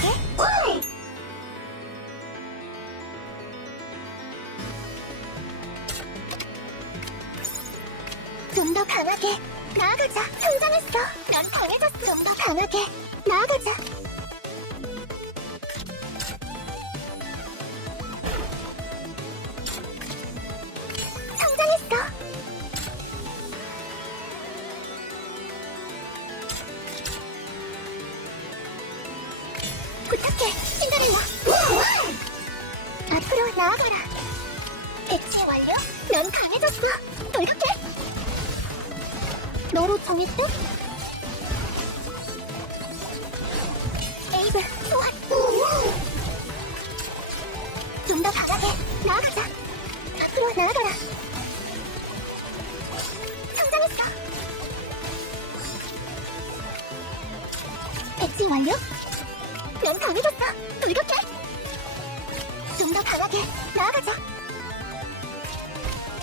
갈게. 좀 더 강하게 나아가자. 성장했어. 난 강해졌어. 좀 더 강하게 나아가자. 신데렐라. 앞으로 나아가라. 배치 완료? 넌 강해졌어. 돌격해. 너로 정했대? 에이브, 소환. 좀더 강하게 나아가자. 앞으로 나아가라. 성장했어. 배치 완료? 넌 강해졌어. 돌격해. 좀 더 강하게 나아가자.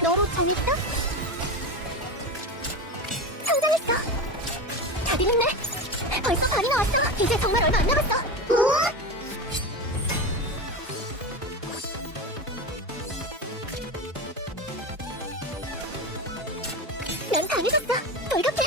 너로 정했어? 성장했어. 자비는 날 벌써 발이 나왔어. 이제 정말 얼마 안 남았어. 오! 넌 강해졌어. 돌격해.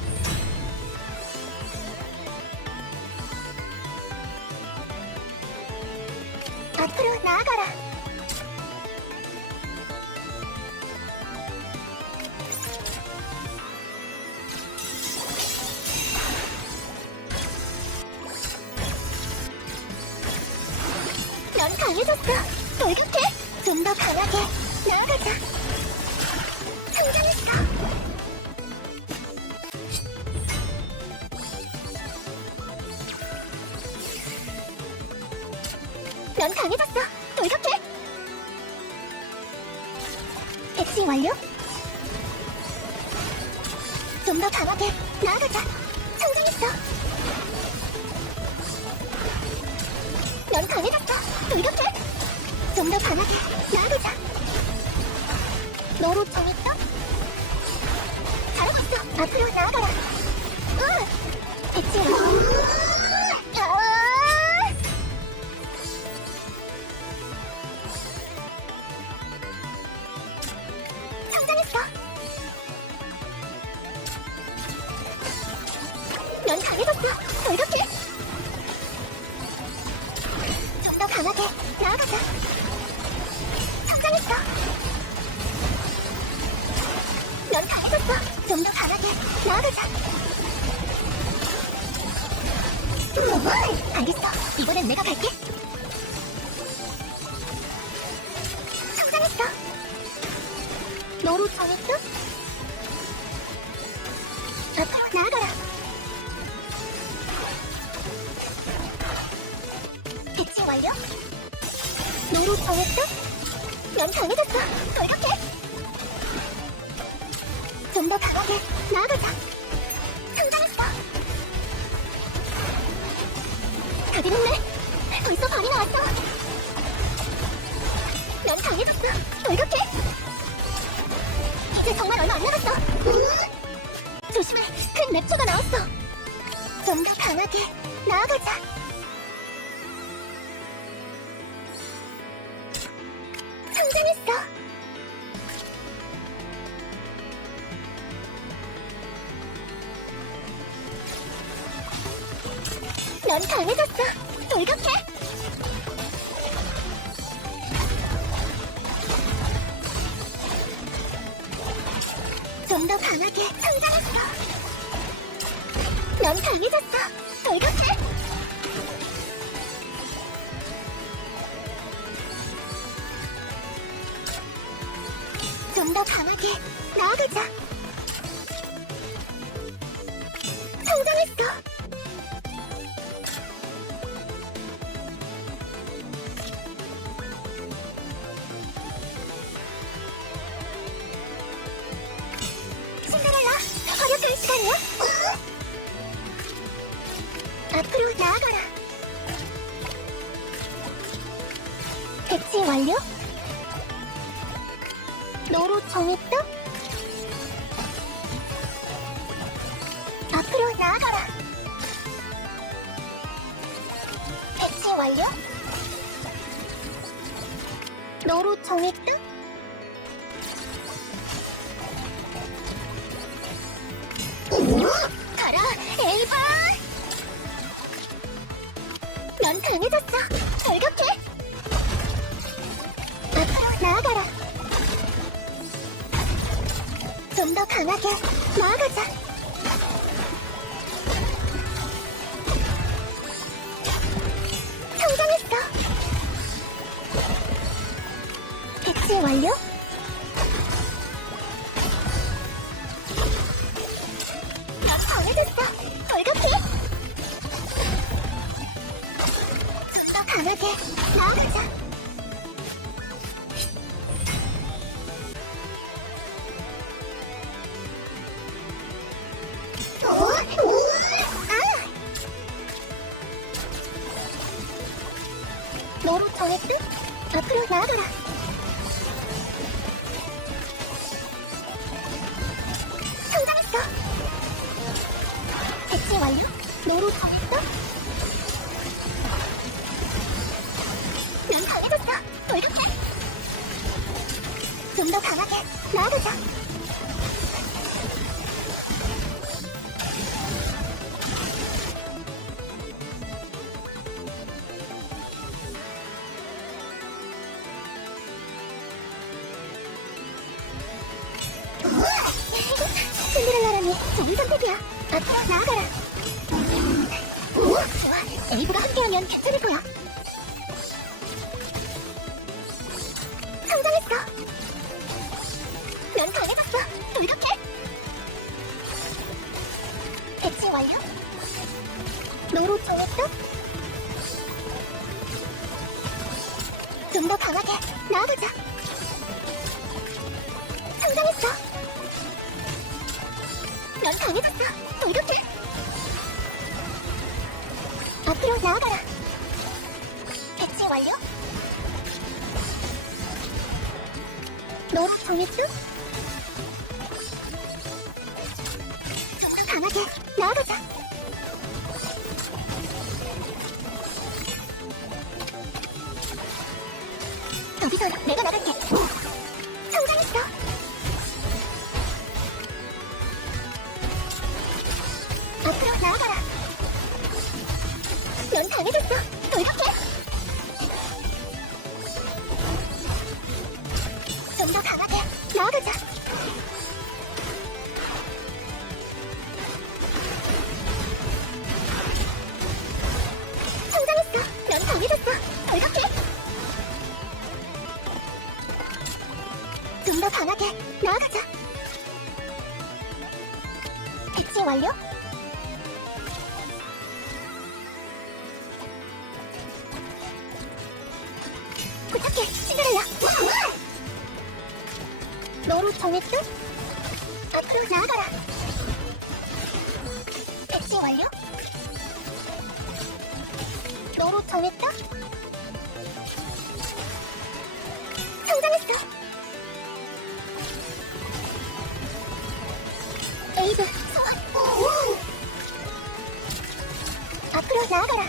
앞으로 나아가라. 넌 강해졌어. 돌격해. 좀 더 강하게 나아가자. 넌 강해졌어. 돌격해. 배치 완료? 좀 더 강하게 나아가자. 성장했어. 넌 강해졌어. 돌격해. 좀 더 강하게 나아가자. 너로 정했어? 잘하고 있어. 앞으로 나아가라. 응. 배치 완료. 더. 음, 알겠어. 이번엔 내가 갈게. 배치 완료? 너로 정했어? 넌 강해졌어. 돌격해. 좀 더 강하게 나아가자. 성장했어. 날 벌써 밤이 나왔어. 넌 강해졌어. 돌격해. 이제 정말 얼마 안 남았어. 조심해, 큰 랩처가 나왔어. 좀 더 강하게 나아가자. 성장했어. 넌 강해졌어. 돌격해. 좀 더 강하게 성장했어. 넌 강해졌어. 돌격해. 좀 더 강하게 나아가자. 성장했어. 신데렐라, 버려둘 시간이야. 앞으로 나아가라. 배치 완료? 노루 정했다. 앞으로 나아가라. 배치 완료. 노루 정했다. 가라, 에이바! 넌 강해졌어. 돌격해. 앞으로 나아가라. 좀 더 강하게 나아가자. 성장했어. 배치 완료. 너로 정했듯 앞으로 선택이야. 앞으로 나아가라. 좋아, 에이브가 함께하면 괜찮을 거야. 성장했어. 넌 강해졌어. 돌격해. 배치 완료. 노로 정했어? 좀 더 강하게 나아가자. 성장했어. 넌 강해졌어. 돌격해. 앞으로 나아가라. 배치 완료. 노로 정했어? 강하게 나아가자. 여기서 내가 나갈게. 좀 더 강하게 나아가자. 배치 완료. 부탁해, 신데렐라. 너로 정했어? 앞으로 나아가라. 배치 완료. 너로 정했다? 성장했어. 이브. 앞으로 나아가라.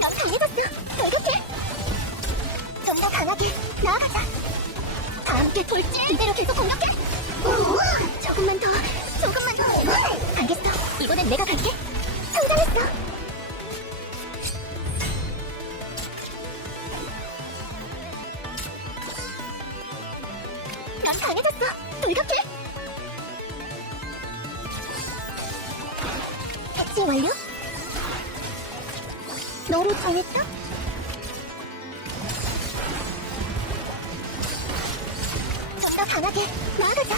넌 강해졌어. 돌격해. 좀 더 강하게 나아가자. 다 함께 돌지. 이대로 계속 공격해. 조금만 더, 조금만 더. 알겠어. 이번엔 내가 갈게. 배치 완료. 너로 정했어? 좀 더 강하게 나아가자.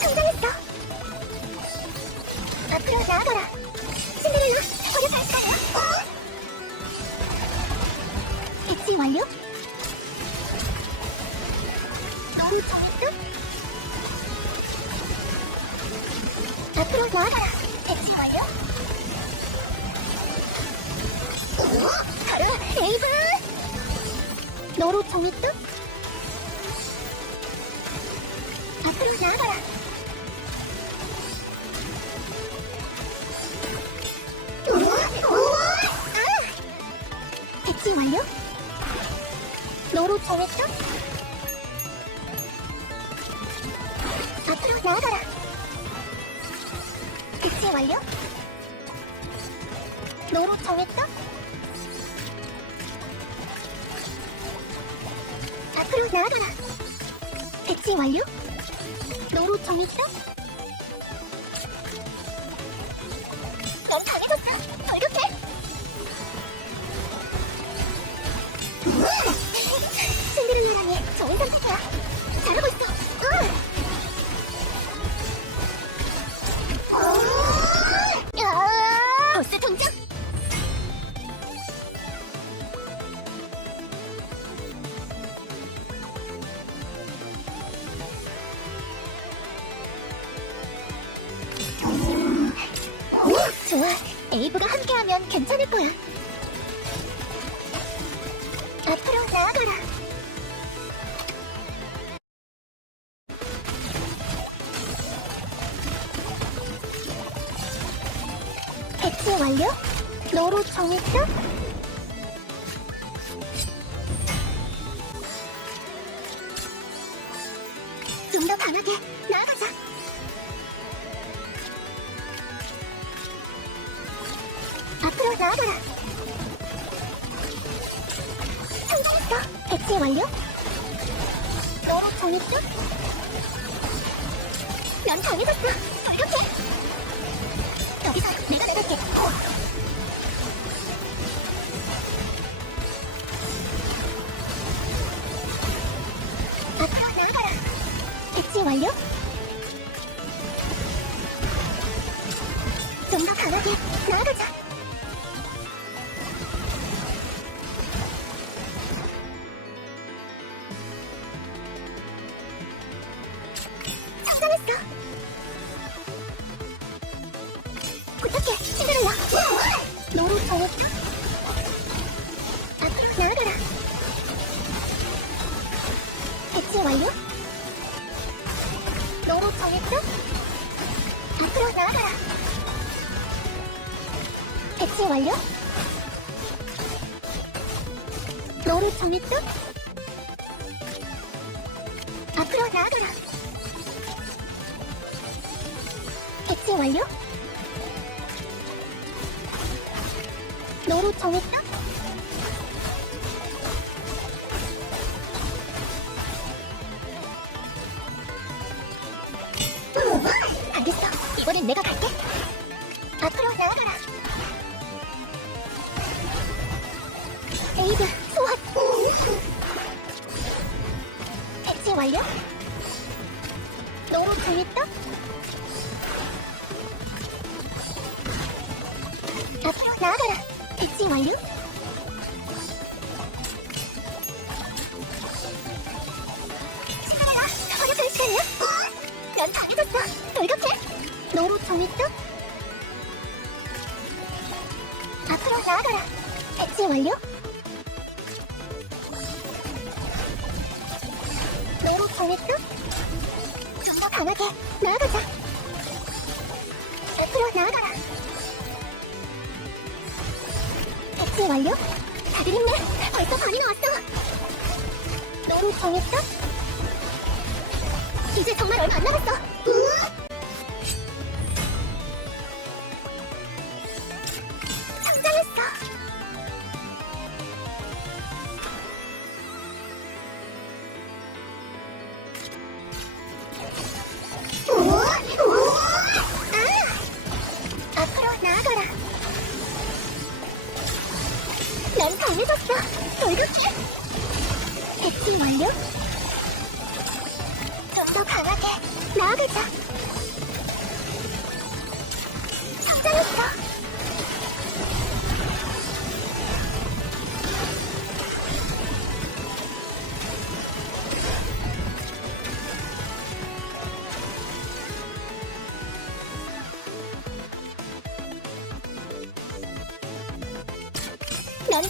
성장했어. 앞으로 나아가라. 신데렐라, 허리 발사야. 어? 배치 완료. 앞으로 나아가라. 배치 완료. 오, 가르, 에이브! 너로 정했다? 앞으로 나아가라. 오, 오, 아! 배치 완료? 너로 정했다? 앞으로 나아가라. 배치 완료? 너로 정했다? 앞으로 나아가라. 배치 완료? 너로 정했다? 넌 강해졌어. 돌격해. 신데렐라라니 좋은 선택이야. 함께하면 괜찮을 거야. 앞으로 나아가라. 배치 완료? 너로 정했어? 좀 더 강하게 나아가 정했어? 난 정해졌어. 돌격해. 여기서 내가 나갈게. 앞으로 나아가라. 배치 완료? 좀 더 강하게 나아가자. 배치 완료? 너로 정했다. 앞으로 나아가라. 배치 완료? 너로 정했다. 앞으로 나아가라. 배치 완료? 너로 정했 다? 알겠어. 이번엔 내가 갈게. 앞으로 나아가라. 에이드, 소환. 배치 완료? 너로 정했다? 앞으로 나아가라. 배치 완료? 난 강해졌어. 돌격해. 너로 정했다? 앞으로 나아가라. 배치 완료? 너로 정했다? 좀더 강하게 나아가자. 앞으로 나아가라. 배치 완료? 다들 힘내. 벌써 반이 나왔어. 너로 정했다? 이제 정말 얼마 안 남았어.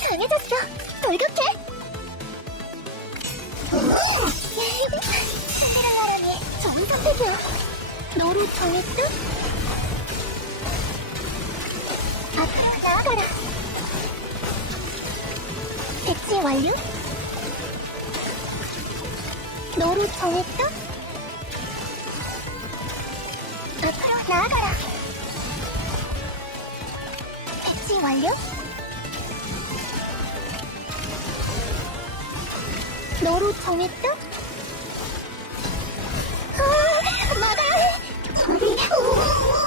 강해졌어. 돌격해. 신데렐라라니 좋은 선택이야. 너로 정했듯? 앞으로 나아가라. 배치 완료. 너로 정했다? 앞으로 나아가라. 배치 완료. 너로 정했다? 아, 마라! 우리, 우, 우,